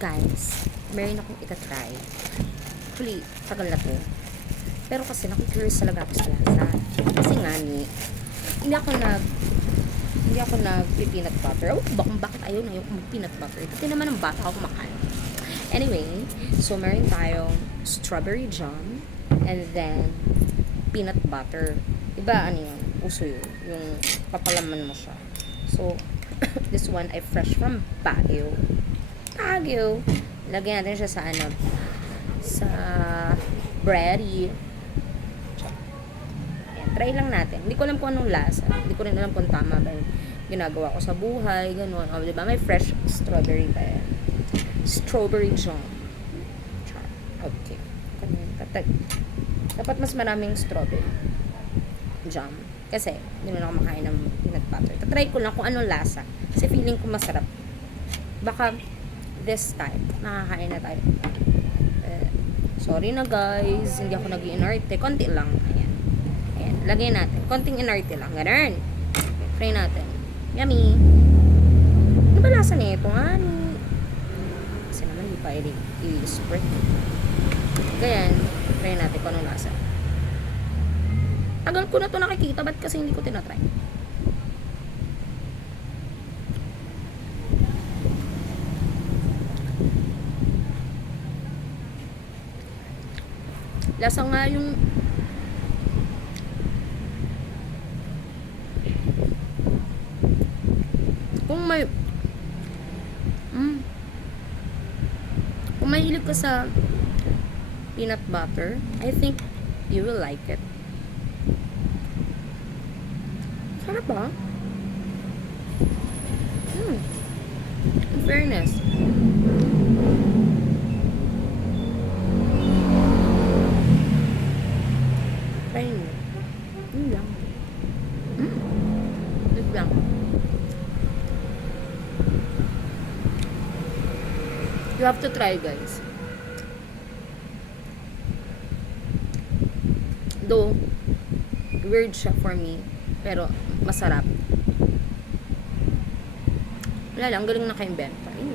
Guys, meron akong itatry. Actually, tagal na to. Pero kasi naku-curious talaga ako sa lasa. Kasi nga hindi ako nag-peanut butter. Oh, bakit ayaw na yung peanut butter? Kasi naman ang bata ako kumakain. Anyway, so meron tayong strawberry jam and then peanut butter. Iba ano yun? Uso yun. Yung papalaman mo siya. So, this one ay fresh from Baguio. Lagyan natin siya sa sa bready. Ayan, try lang natin. Hindi ko alam kung anong lasa. Hindi ko rin alam kung tama ba yung ginagawa ko sa buhay. Ganun. O, diba? May fresh strawberry pa yan. Strawberry jam. Okay. Dapat mas maraming strawberry jam. Kasi, hindi mo na ako makain ng peanut butter. Tatry ko lang kung anong lasa. Kasi feeling ko masarap. Baka, this time, nakakain na tayo. Sorry na guys, hindi ako nag-inarte. Konti lang. Ayan. Ayan. Lagay natin. Konting inarte lang. Ganun. Try natin. Yummy. Ano ba lasa nito? Kasi naman, hindi pa i-spread. Ganyan. Try natin kung anong lasa. Tagal ko na to nakikita. Ba't kasi hindi ko tinatry? Lasa nga yung kung may hilig ka sa peanut butter, I think you will like it. Sarap ba? In fairness. Try nyo. Yun lang. Yun lang. You have to try, guys. Though, weird siya for me. Pero, masarap. Wala lang, galing na ka-inventa. Yun